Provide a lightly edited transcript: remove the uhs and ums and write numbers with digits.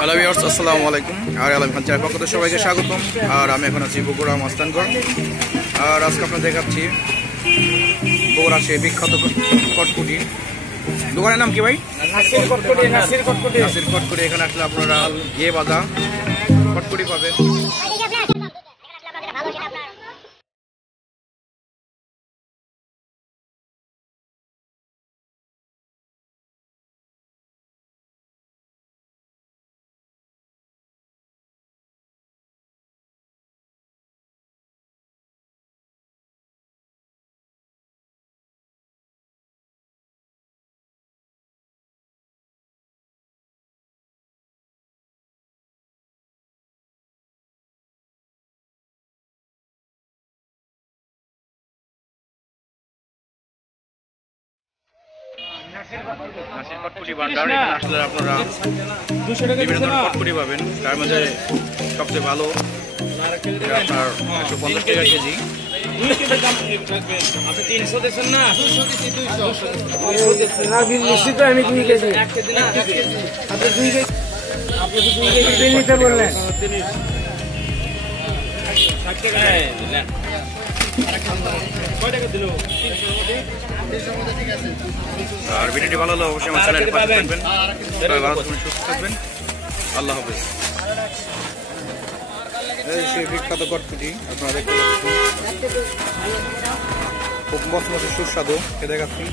Hello viewers, আসসালামু আলাইকুম। আর আলম খান চায়ের পক্ষ থেকে সবাইকে স্বাগতম। আর আমি এখন আছি বগুড়া মস্তানগড়। আর আজকে আপনাদের দেখাচ্ছি বগুড়া সেই বিখ্যাত কটকুটি। দোকানের নাম কি ভাই? নাসির কটকুটি। এখানে আসলে আপনারা ঘিয়ে ভাজা কটকুটি পাবেন। নাসির কটকুটি ভান্ডার। এখানে আসলে আপনারা বিভিন্ন ধরনের কটকুটি পাবেন। তার মধ্যে সবচেয়ে ভালো আপনার 150 টাকা কেজি। আমি 2 কেজি আপনি 2 কেজি নিতে বললেন। আর ভিডিওটি ভালো হলে অবশ্যই আমার চ্যানেলে পাশে থাকবেন। সবাই ভালো থাকবেন, সুস্থ থাকবেন। আল্লাহ হাফেজ। এই সেই বিখ্যাত কটকুটি আপনারা দেখতে পাচ্ছেন, খুব মচমচে সুস্বাদু। এ দেখাচ্ছি